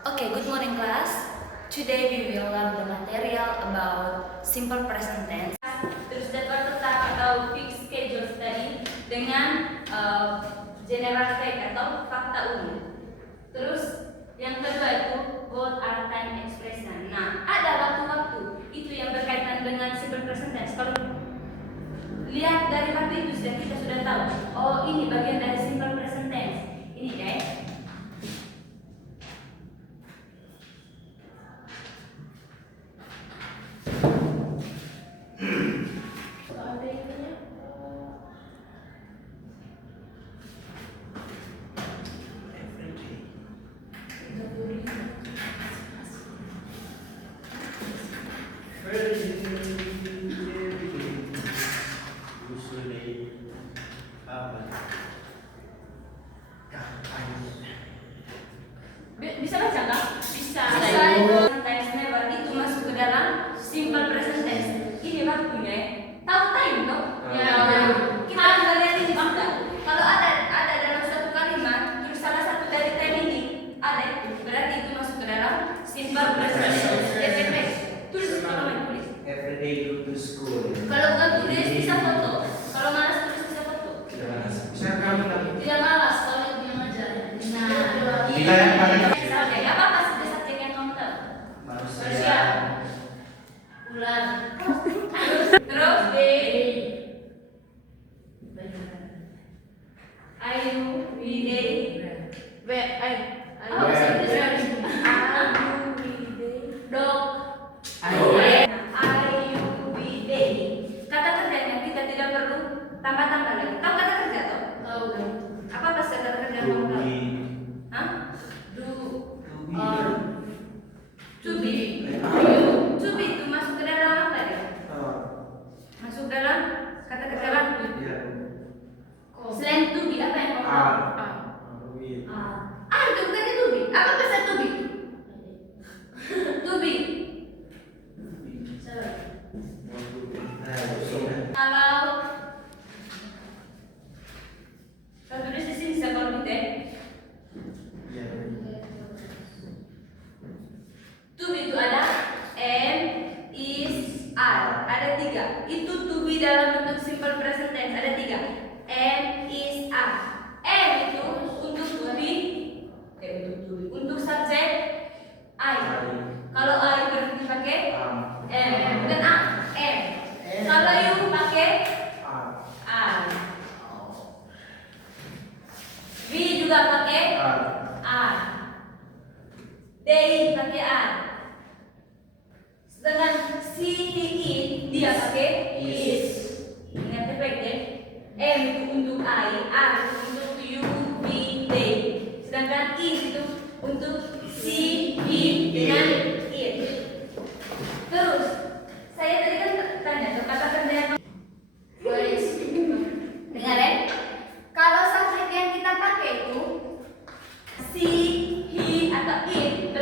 Okay, good morning class. Today we will learn the material about simple present tense. Terus jadwal tetap atau fixed schedule tadi dengan general fact atau fakta umum. Terus yang kedua itu both are time expression. Nah, ada waktu-waktu itu yang berkaitan dengan simple present tense. Kalau lihat dari waktu itu kita sudah tahu. Oh, ini bagian dari simple present tense. Ini guys. Bisa baca nggak? Bisa. Sometimes never itu masuk ke dalam simple present tense. Ini waktunya ya. Tahu time dong? Ya. Kita bisa lihat ini fakta. Kalau ada dalam suatu kalimat, terus salah satu dari time ini ada, berarti itu masuk ke dalam simple present tense. Yes. Tulis kalau mau tulis. Every day go to school. Kalau bukan tulis bisa foto. Kalau malas tulis bisa foto. Tidak malas. Bisa kamu lagi. Tidak malas kalau itu yang ngajar. Nah, Bila yang paling apa subjek yang kamu tahu? Manusia. Ular. Terus B. Ayu, Wide. Oh, bahasa Inggris. Dog. Ayu, Wide. Kata kerjanya kita tidak perlu tambah-tambah lagi. Tahu kata kerja toh? Tahu. Apa bahasa kata kerja yang kamu tahu? Hah? To be. To be itu masuk ke dalam apa ya? Masuk dalam kata kerja waktu. Selain to be apa yang kamu tahu? Itu bukan to be. Apa bahasa to be? To be. Kalau tulis di sini bisa kalau gitu ya. To be itu ada am, is, are. Ada tiga. Itu to be dalam bentuk simple present tense ada tiga. Am, is, are. Am itu untuk to be, untuk subjek I. Kalau I berarti dipakai am, bukan a, am. Kalau you pakai are. We juga pakai are. They pakai are. Sedangkan si, he, it dia pakai is. Ingat baik ya. M itu untuk I, R itu untuk you, we, they. Sedangkan is itu untuk si, he dengan it. Terus saya tadi kan tanya kata kerja yang guys. Dengar ya. Kalau subjek yang kita pakai itu si, he atau it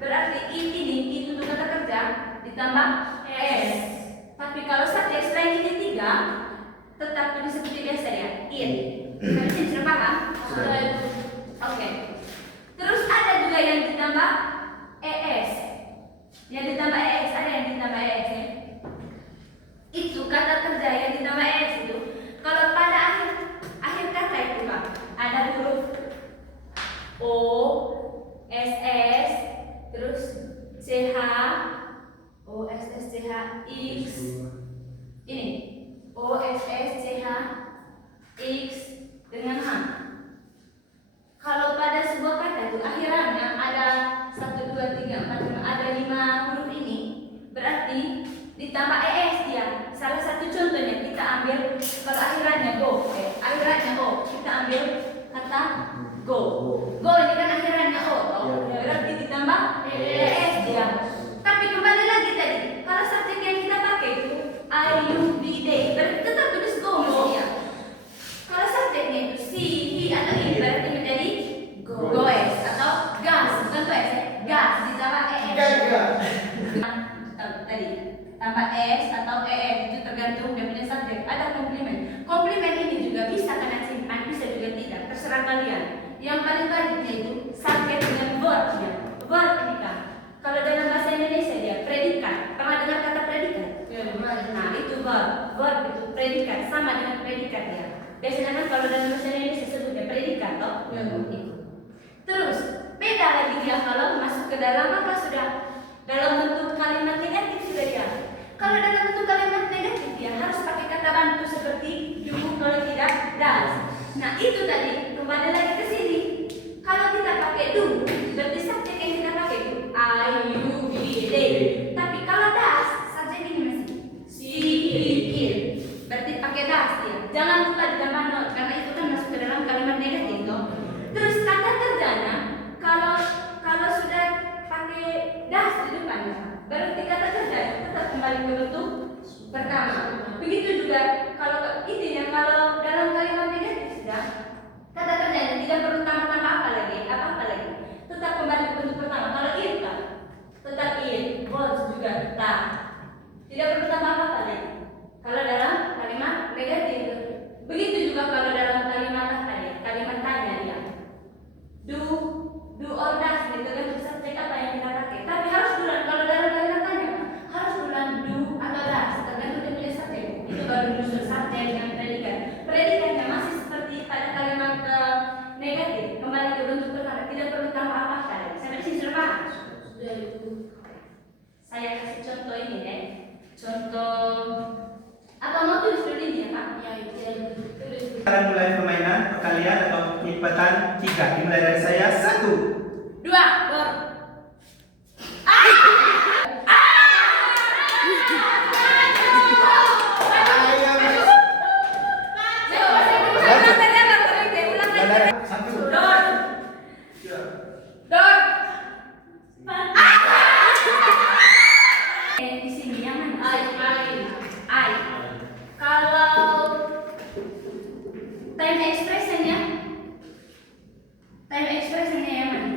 berarti it ini itu untuk kata kerja ditambah s. Tapi kalau subjek selain ini tiga tetap tulis seperti biasa ya, it. Kalian sudah paham? Oke. Terus ada juga yang ditambah es. Yang ditambah es ada yang ditambah es ya. Itu kata kerja yang ditambah es itu. Kalau pada akhir kata itu Pak, ada huruf O, SS, terus CH, O, SS, CH, X. Ini O, SS, CH, X dengan H. Kalau pada sebuah kata itu akhirannya ada 1, 2, 3, 4, 5, ada 5 huruf ini, berarti ditambah ES dia. Salah satu contohnya kita ambil kalau akhirannya go, akhirannya O, kita ambil kata go. Go ini kan akhirannya O, berarti ditambah ES dia. Tapi kembali lagi tadi, kalau subjek yang kita pakai itu I, you, we, they, berarti tetap tulis go ya. Kalau subjeknya itu si, he atau it berarti menjadi goes atau dia kalau masuk ke dalam apa sudah dalam bentuk kalimat negatif sudah dia. Kalau dalam bentuk kalimat negatif dia harus pakai kata bantu seperti do, kalau tidak does. Nah itu tadi kembali lagi ke sini. Kalau kita pakai do, berarti subjek yang kita pakai do I, you, we, they. Tapi kalau does, subjek ini masih she, it. Berarti pakai does dia. Jangan lupa ditambah not karena itu kan masuk ke dalam kalimat negatif toh. Terus kata kerjanya kalau sudah pakai does di depannya, berarti kata kerja tetap kembali ke bentuk pertama. Begitu juga kalau intinya kalau dalam kalimat negatif sudah kata kerjanya tidak perlu tambah-tambah apa lagi, tetap kembali ke bentuk pertama. Kalau it kan tetap it, was juga tak, tidak perlu tambah apa lagi. Kalau dalam kalimat negatif, begitu juga kalau dalam kalimat apa ya, kalimat tanya dia, do or does itu kan subjek apa yang kita pakai. Tapi harus bulan kalau dalam kalimat tanya harus bulan do atau does tergantung dia punya subjek. Itu baru menyusul subjek yang predikat. Predikatnya masih seperti pada kalimat negatif, kembali ke bentuk pertama, tidak perlu tambah apa-apa lagi. Sampai di sini sudah paham? Sudah itu. Saya kasih contoh ini deh. Contoh apa mau tulis dulu ini ya Pak? Ya itu ya. Tulis. Sekarang mulai permainan perkalian atau penyimpatan 3. Dimulai dari saya 1. 2, bor. Di sini yang mana? I. Kalau time expressionnya yang mana?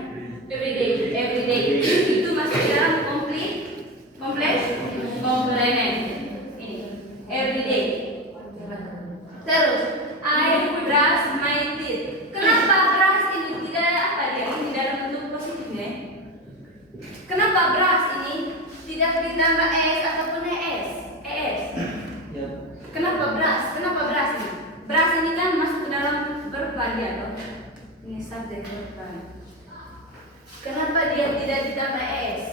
Everyday. Itu masuk dalam complement. Ini everyday. Terus I brush my teeth. Kenapa brush ini tidak apa dia? Ini dalam bentuk positifnya. Kenapa brush ini tidak ditambah s ataupun es? Kenapa brush? Ini? Brush ini kan masuk ke dalam verb dia toh. Ini subjek verb. Kenapa dia tidak ditambah s?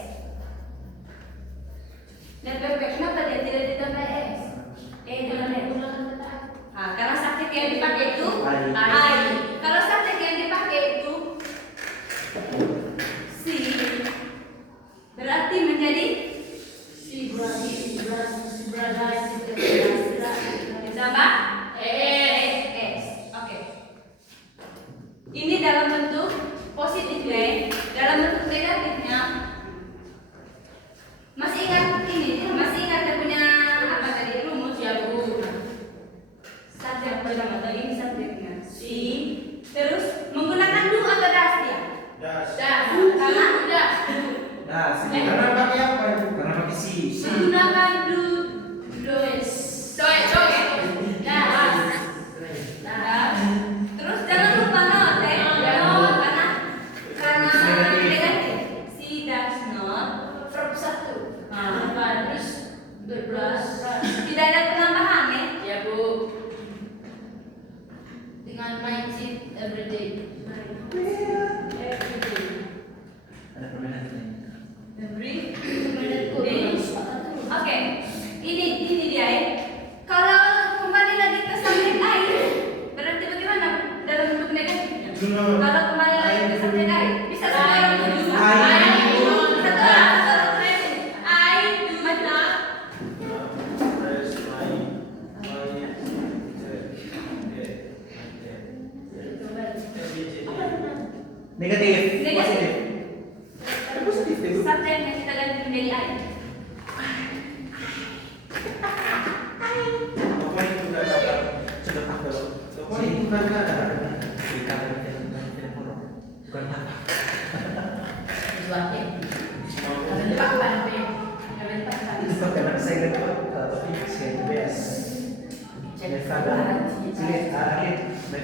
Dan verb kenapa dia tidak ditambah s? Dengan s. Nah, karena subjek yang dipakai itu I. Kalau subjek yang dipakai itu si, berarti menjadi ditambah s. Oke. Ini dalam bentuk positifnya, dalam bentuk negatifnya. Masih ingat dia punya apa tadi rumus ya Bu? Subjek pertama tadi ini subjeknya si, terus menggunakan do atau does dia? Das. Karena does. Karena pakai apa itu? Karena pakai si. Menggunakan do, does. Terus jangan lupa not karena negatif. She does not verb 1. Terus tidak ada penambahan ya Bu. Dengan mindset everyday. Ada permainan lain. Oke, ini dia ya. Kalau kembali lagi ke subjek I, berarti bagaimana dalam bentuk negatifnya? Kalau kembali lagi ke subjek I, bisa sekarang tujuh. Negatif. Positif itu. Subjeknya kita ganti menjadi I.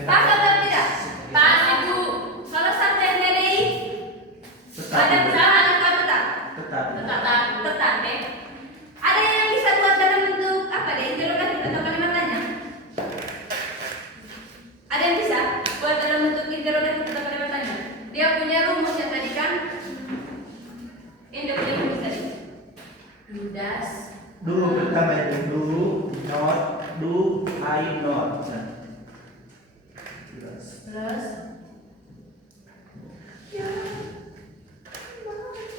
Paham atau tidak? Paham Bu. Kalau subjeknya dari ada perubahan atau tetap? Tetap ya. Ada yang bisa buat dalam bentuk apa deh? Interrogatif atau kalimat tanya? Ada yang bisa buat dalam bentuk interrogatif atau kalimat tanya? Dia punya rumus yang tadi kan Do pertama itu do, not, do, I, not. Nah. Terus. Terus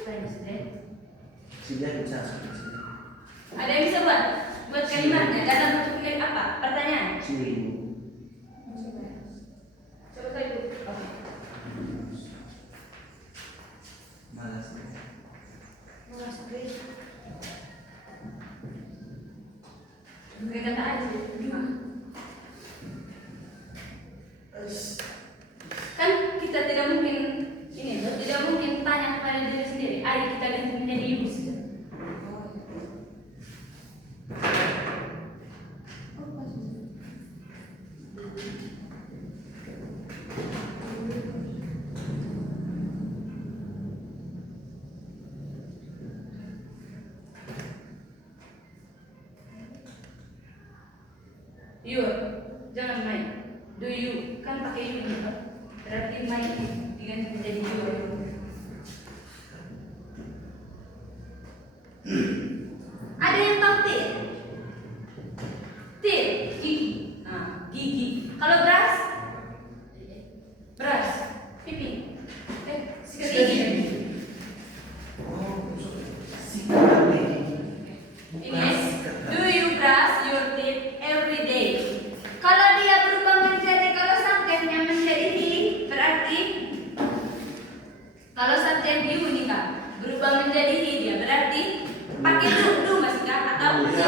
times deh. Sudah bisa. Ada yang bisa buat kalimatnya dalam bentuk apa? Pertanyaan. Seminggu. Coba saya ibu. Oke. Malas. Masuk deh. Bukan kata aja gimana? Kan kita tidak mungkin ini loh, tidak mungkin tanya kepada diri sendiri. Ayo kita ganti menjadi ibu sudah. Your, jangan main. Do you, kan pakai you gitu. Berarti main diganti menjadi your. Ada yang tahu til? Til, gigi. Nah, gigi. Kalau beras? Beras. Pipi. Sikat gigi. Oh, sikat lagi. Ini, do you brush your teeth every day? Kalau dia berubah menjadi, kalau subjeknya menjadi he, berarti kalau subjek you nih kak, berubah menjadi he dia berarti pakai do masih kak atau oke?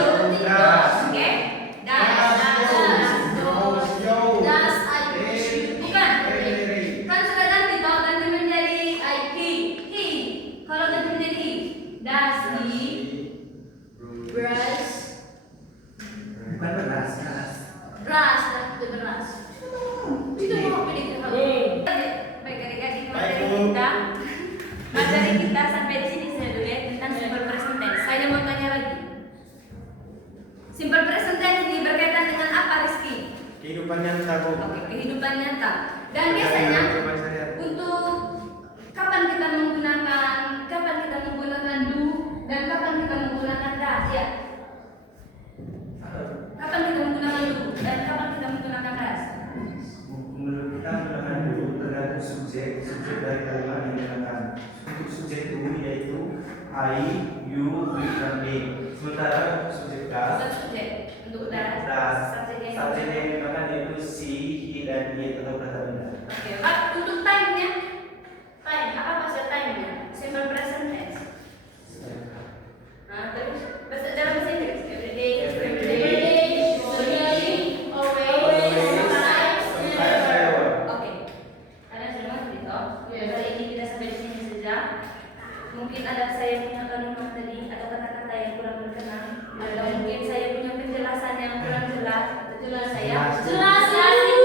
Das I bukan? Kan sudah ganti kalau ganti menjadi he. Kalau ganti menjadi he, das he brush. Bukan beras, beras. Beras, itu beras. Itu mau pilih baik adik-adik materi kita sampai di sini saya dulu ya tentang simple present tense. Saya mau tanya lagi. Simple present tense ini berkaitan dengan apa Rizky? Kehidupan nyata, Bu. Oke, kehidupan nyata. Dan biasanya untuk kapan kita menggunakan do dan kapan kita menggunakan das ya? Kapan kita menggunakan do dan kapan kita menggunakan das? Menurut kita menggunakan dulu tergantung subjek dari kalimat yang digunakan. Untuk subjek itu yaitu I, you, we, dan they. Sementara subjek das, Subjek untuk das, subjek subjek yang digunakan yaitu she, he, dan it atau kata benda. Oke, Pak, untuk time-nya, apa maksud time-nya? Simple present tense. Nah, terus dalam bahasa Inggris, everyday, usually, always, sometimes, never. Oke, kalian sudah mengerti toh? Kali ini kita sampai di sini saja. Mungkin ada saya punya kalimat tadi atau kata-kata yang kurang berkenan, atau mungkin saya punya penjelasan yang kurang jelas. Jelas saya. Jelas.